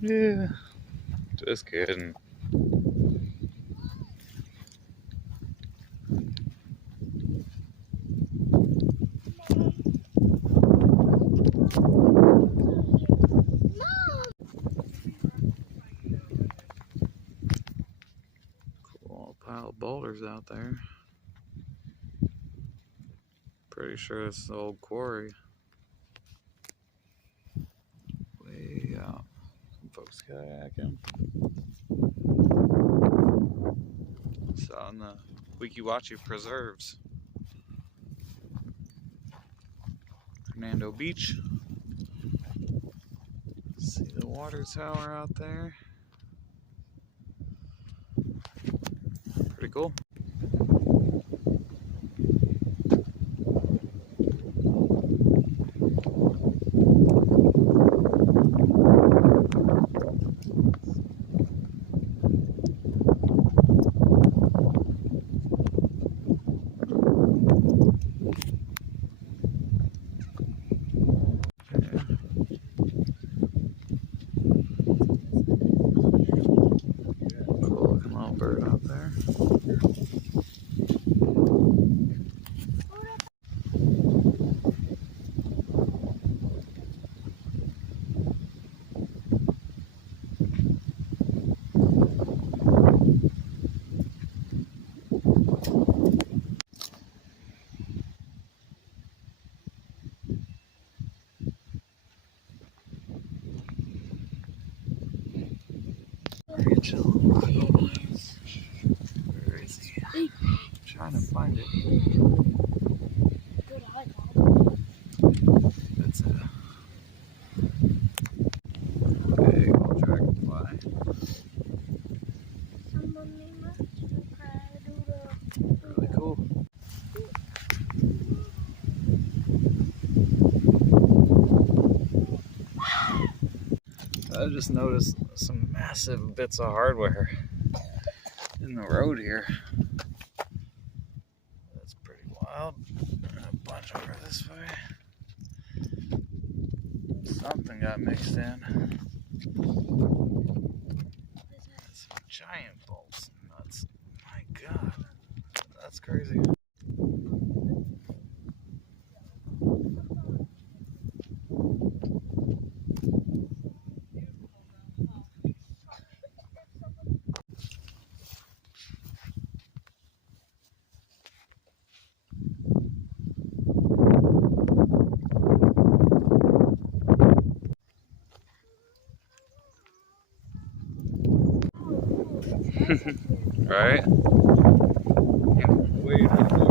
Yeah, just kidding. Cool pile of boulders out there. Pretty sure it's the old quarry. Way out. Some folks kayaking. It's out in the Weeki Wachee Preserves. Hernando Beach. See the water tower out there. Pretty cool. Cool looking little bird out there. Where is he? I'm trying to find it. That's a big old dragonfly. Really cool. I just noticed some massive bits of hardware in the road here. That's pretty wild. A bunch over this way. Something got mixed in. Some giant bolts and nuts. My God, that's crazy. Right? Can't wait.